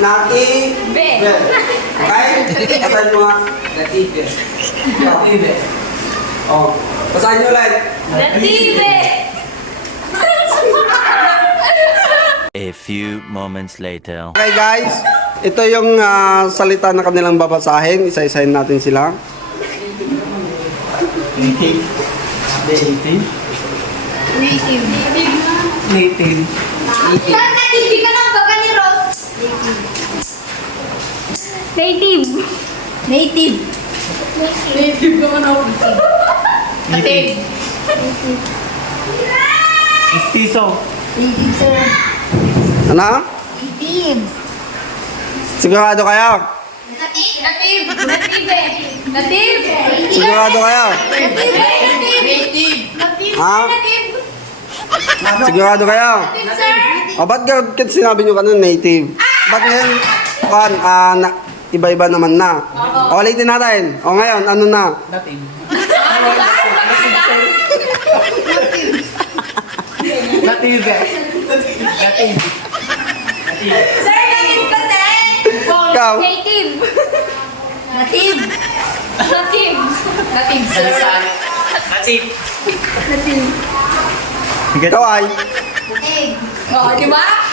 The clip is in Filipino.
Native. Okay? Basahin mo nga. Native. Native. Oh. Basahin nyo ulit. Native! A few moments later. Okay guys, ito yung salita na kanilang babasahin. Isa-isahin natin sila. Native. Native. Native. Native. Saan native ka ng baga ni Rose? Native. Native. Native ka man ako. Native. Istiso. Native, sir. Ano? Native. Sigurado kayo? Native. Native. Native. Native. Sigurado kayo? Native. Native. Native. Ha? Native. Sigurado kayo? Native, sir. O, ba't sinabi nyo kanina native? Ba't ngayon, iba-iba naman na? O, ulitin natin. O, ngayon, ano na? Native. Native. Native. Sir, native kasi. Ikaw? Native. Native. Native. Native, sir. Native. Native. Ikaw ay? Native. Oo, di ba?